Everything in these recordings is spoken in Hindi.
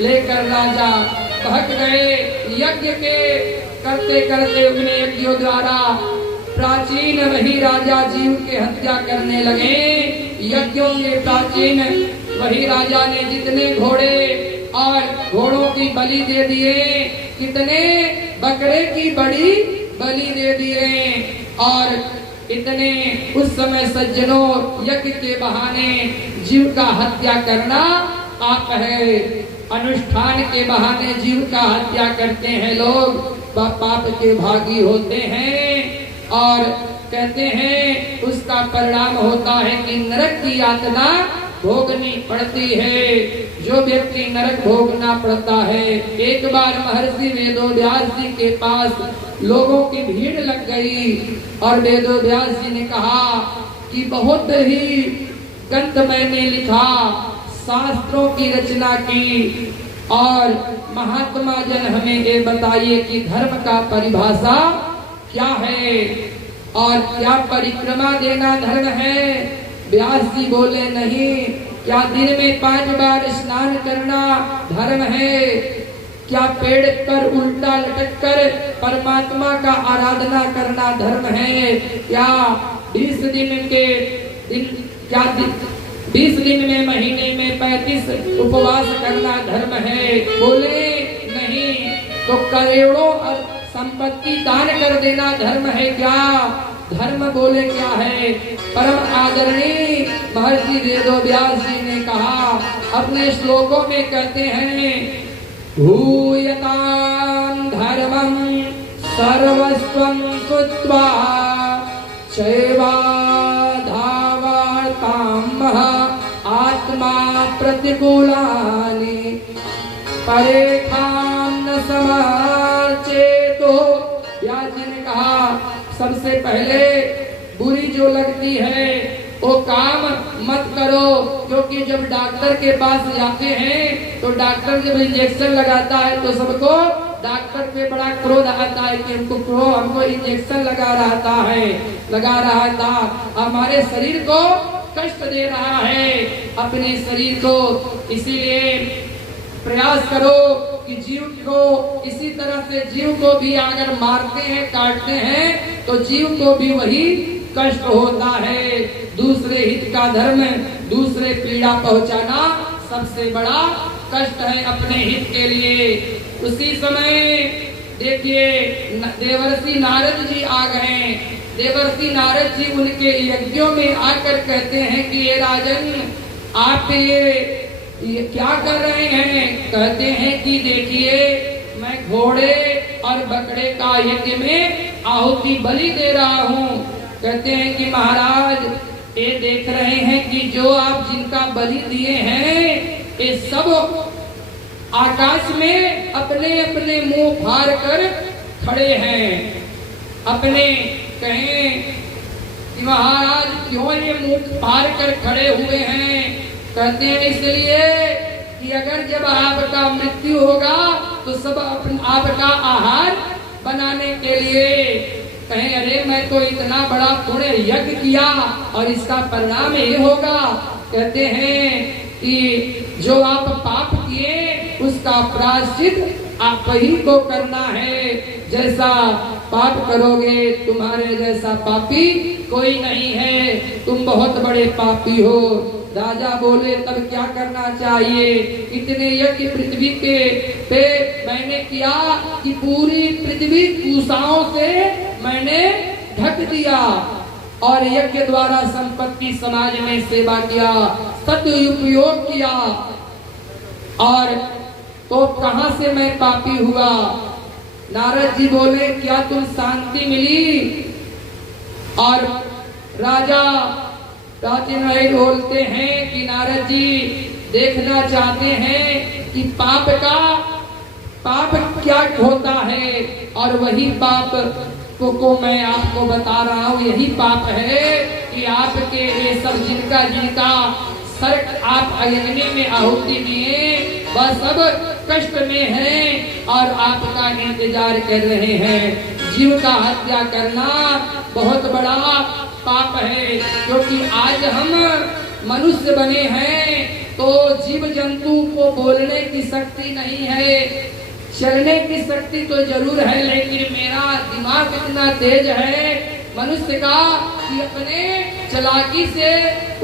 लेकर राजा बहक गए। यज्ञ के करते करते उन्हें यज्ञों द्वारा प्राचीन वही राजा जीव के हत्या करने लगे। यज्ञों के प्राचीन वही राजा ने जितने घोड़े और घोड़ों की बलि दे दिए, कितने बकरे की बड़ी बलि दे दिए। और इतने उस समय सज्जनों यज्ञ के बहाने जीव का हत्या करना पाप है। अनुष्ठान के बहाने जीव का हत्या करते हैं लोग, वह पाप के भागी होते हैं और कहते हैं उसका परिणाम होता है कि नरक की यातना भोगनी पड़ती है। जो व्यक्ति नरक भोगना पड़ता है। एक बार महर्षि वेदव्यास जी के पास लोगों की भीड़ लग गई और वेदव्यास जी ने कहा कि बहुत ही ग्रंथ मैंने लिखा, शास्त्रों की रचना की, और महात्मा जन हमें ये बताइए कि धर्म का परिभाषा क्या है और क्या परिक्रमा देना धर्म है। व्यास जी बोले नहीं। क्या दिन में 5 बार स्नान करना धर्म है? क्या पेड़ पर उल्टा लटक कर परमात्मा का आराधना करना धर्म है? क्या 20 दिन में महीने में 35 उपवास करना धर्म है? बोले नहीं। तो करोड़ों संपत्ति दान कर देना धर्म है क्या? धर्म बोले क्या है? परम आदरणीय महर्षि वेदव्यास जी ने कहा, अपने श्लोकों में कहते हैं, भूयतां धर्मं सर्वस्वं कृत्वा चैवा धावर्तां आत्मा प्रतिकूलानि परेखां न समाचेतो। व्यास जी ने कहा, सबसे पहले बुरी जो लगती है वो काम मत करो, क्योंकि जब डॉक्टर के पास जाते हैं तो डॉक्टर जब इंजेक्शन लगाता है तो सबको डॉक्टर पे बड़ा क्रोध आता है कि हमको इंजेक्शन लगा रहा था, हमारे शरीर को कष्ट दे रहा है अपने शरीर को। इसीलिए प्रयास करो कि जीव को इसी तरह से, जीव को भी अगर मारते हैं काटते हैं तो जीव को भी वही कष्ट होता है। दूसरे हित का धर्म, दूसरे पीड़ा पहुंचाना सबसे बड़ा कष्ट है अपने हित के लिए। उसी समय देखिए देवर्षि नारद जी आ गए। देवर्षि नारद जी उनके यज्ञों में आकर कहते हैं कि ये राजन, आप ये क्या कर रहे हैं? कहते हैं कि देखिए मैं घोड़े और बकरे का यज्ञ में आहुति बलि दे रहा हूँ। कहते हैं कि महाराज ये देख रहे हैं कि जो आप जिनका बलि दिए हैं ये सब आकाश में अपने अपने मुंह फाड़ कर खड़े हैं। अपने कहें कि महाराज क्यों ये मुंह फाड़ कर खड़े हुए हैं? कहते हैं इसलिए कि अगर जब आपका मृत्यु होगा तो सब आपका आहार बनाने के लिए। कहें अरे मैं तो इतना बड़ा पुण्य यज्ञ किया और इसका परिणाम ये होगा। कहते हैं कि जो आप पाप किए उसका प्रायश्चित आप ही को करना है। जैसा पाप करोगे तुम्हारे जैसा पापी कोई नहीं है, तुम बहुत बड़े पापी हो। राजा बोले तब क्या करना चाहिए? इतने यज्ञ पृथ्वी पे मैंने किया कि पूरी पृथ्वी कुशाओं से मैंने ढक दिया और यज्ञ द्वारा संपत्ति समाज में सेवा किया, सदुपयोग किया। और तो कहां से मैं पापी हुआ? नारद जी बोले क्या तुम शांति मिली? और राजा प्राचीन बोलते हैं कि नारद जी देखना चाहते हैं कि पाप क्या होता है, और वही पाप को मैं आपको बता रहा हूँ। यही पाप है कि आपके ये सब जिनका सर्क आप अग्नि में आहुति दिए वह सब कष्ट में हैं और आपका इंतजार कर रहे हैं। जीव का हत्या करना बहुत बड़ा पाप है, क्योंकि आज हम मनुष्य बने हैं तो जीव जंतु को बोलने की शक्ति नहीं है, चलने की शक्ति तो जरूर है, लेकिन मेरा दिमाग इतना तेज है मनुष्य का कि अपने चालाकी से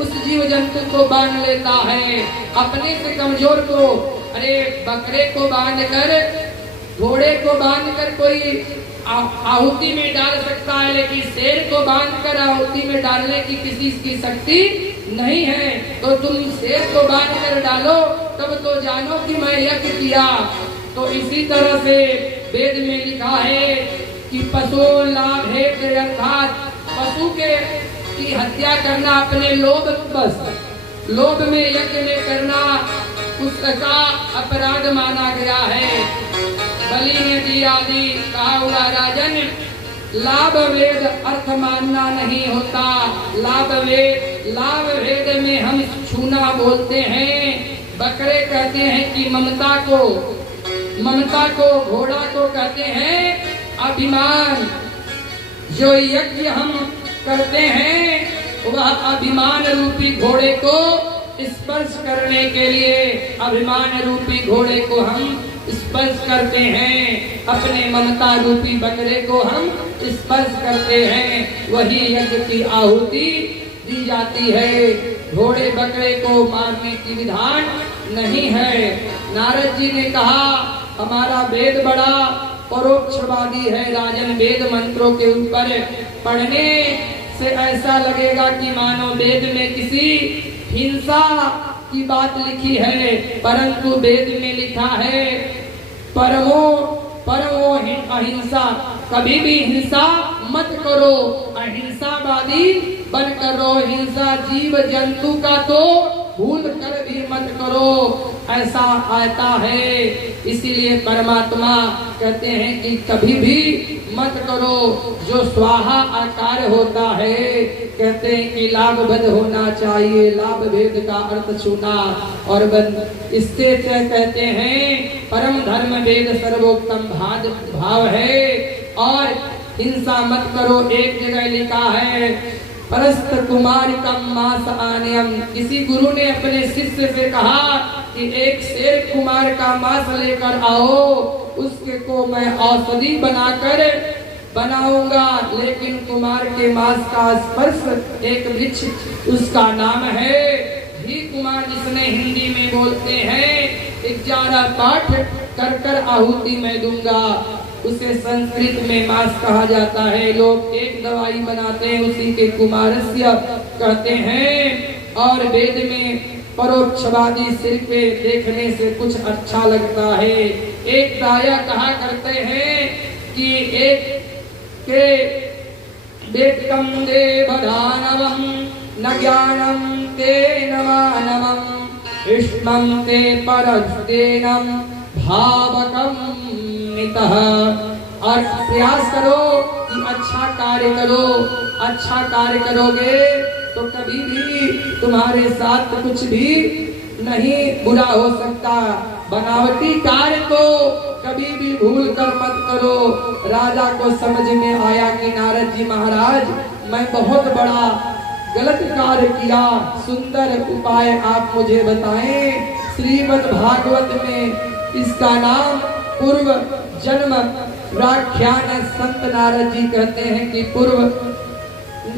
उस जीव जंतु को बांध लेता है। अपने से कमजोर को, अरे बकरे को बांध कर, घोड़े को बांध कर कोई आहुति में डाल सकता है, लेकिन शेर को बांध कर आहुति में डालने की किसी की शक्ति नहीं है। तो तुम शेर को बांध कर डालो तब तो जानो कि मैं यज्ञ किया। तो इसी तरह से वेद में लिखा है कि पशु लाभ है, अर्थात पशु की हत्या करना अपने लोभ, बस लोभ में यज्ञ में करना उसका अपराध माना गया है। बलि ने दी आदि कहा हुआ राजन, लाभ वेद अर्थ मानना नहीं होता। लाभ वेद में हम छूना बोलते हैं। बकरे कहते हैं कि ममता को, घोड़ा को कहते हैं अभिमान। जो यज्ञ हम करते हैं वह अभिमान रूपी घोड़े को स्पर्श करने के लिए, अभिमान रूपी घोड़े को हम स्पर्श करते हैं, अपने ममता रूपी बकरे को हम स्पर्श करते हैं, वही यज्ञ की आहुति दी जाती है। घोड़े बकरे को मारने की विधान नहीं है। नारद जी ने कहा हमारा वेद बड़ा परोक्षवादी है राजन। वेद मंत्रों के ऊपर पढ़ने से ऐसा लगेगा कि मानो वेद में किसी हिंसा की बात लिखी है, परंतु वेद में लिखा है परमो अहिंसा। कभी भी हिंसा मत करो, अहिंसावादी बन करो। हिंसा जीव जंतु का तो भूल कर भी मत करो, ऐसा आता है। इसीलिए परमात्मा कहते हैं कि कभी भी मत करो। जो स्वाहा आकार होता है, कहते हैं कि लाभ भेद होना चाहिए, लाभ भेद का अर्थ छूना और बंद। इससे कहते हैं परम धर्म वेद सर्वोत्तम भाव है। और हिंसा मत करो। एक जगह लिखा है परस्त कुमार कम मास आनियम। किसी गुरु ने अपने शिष्य से कहा कि एक शेर कुमार का मांस लेकर आओ, उसके को मैं औषधि बनाऊंगा। लेकिन कुमार के मांस का स्पर्श एक वृक्ष, उसका नाम है ही कुमार, जिसने हिंदी में बोलते हैं 11 पाठ कर आहुति में दूंगा, उसे संस्कृत में मांस कहा जाता है। लोग एक दवाई बनाते हैं, उसी के कुमारस्य कहते हैं। और वेद में परोक्षवादी सिर पे देखने से कुछ अच्छा लगता है। एक दाया कहा करते हैं कि एक के वेत्तम देवदानवम न ज्ञानम ते न मानवम इष्मं ते परस्तेनम भावकम मितः। और प्रयास करो कि अच्छा कार्य करो। अच्छा कार्य करोगे तो कभी भी तुम्हारे साथ कुछ भी नहीं बुरा हो सकता। बनावटी कार्य को कभी भी भूल कर मत करो। राजा को समझ में आया कि नारद जी महाराज मैं बहुत बड़ा गलत कार्य किया, सुंदर उपाय आप मुझे बताएं। श्रीमद् भागवत में इसका नाम पूर्व जन्म व्याख्यान संत नारद जी कहते हैं कि पूर्व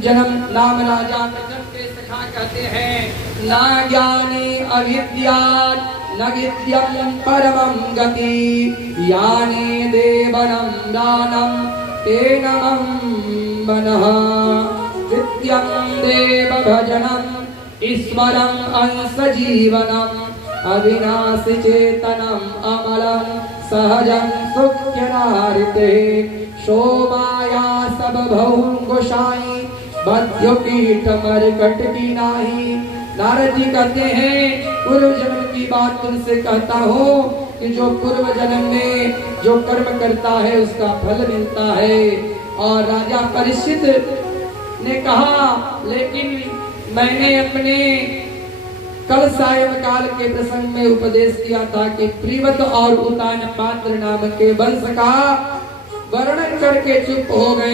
जन्म नाम राजा के सखा कहते हैं ना ज्ञाने अविद्यात् न विद्यं परमं गति याने देवनं दानं तेन मनः नित्यं देव भजनम् ईश्वरं अंश जीवनम् अविनाशी चेतनम् अमलं सहजं सुख्यनारिते शोभाया सब भौम गोसाई बद्यो कीट मरकट की नाही। नारद जी कहते हैं पूर्व जन्म की बात तुमसे कहता हूँ कि जो पूर्व जन्म में जो कर्म करता है उसका फल मिलता है। और राजा परीक्षित ने कहा लेकिन मैंने अपने कल सायंकाल के प्रसंग में उपदेश किया था कि प्रीवत और उतान पात्र नाम के वंश का वर्णन करके चुप हो गए।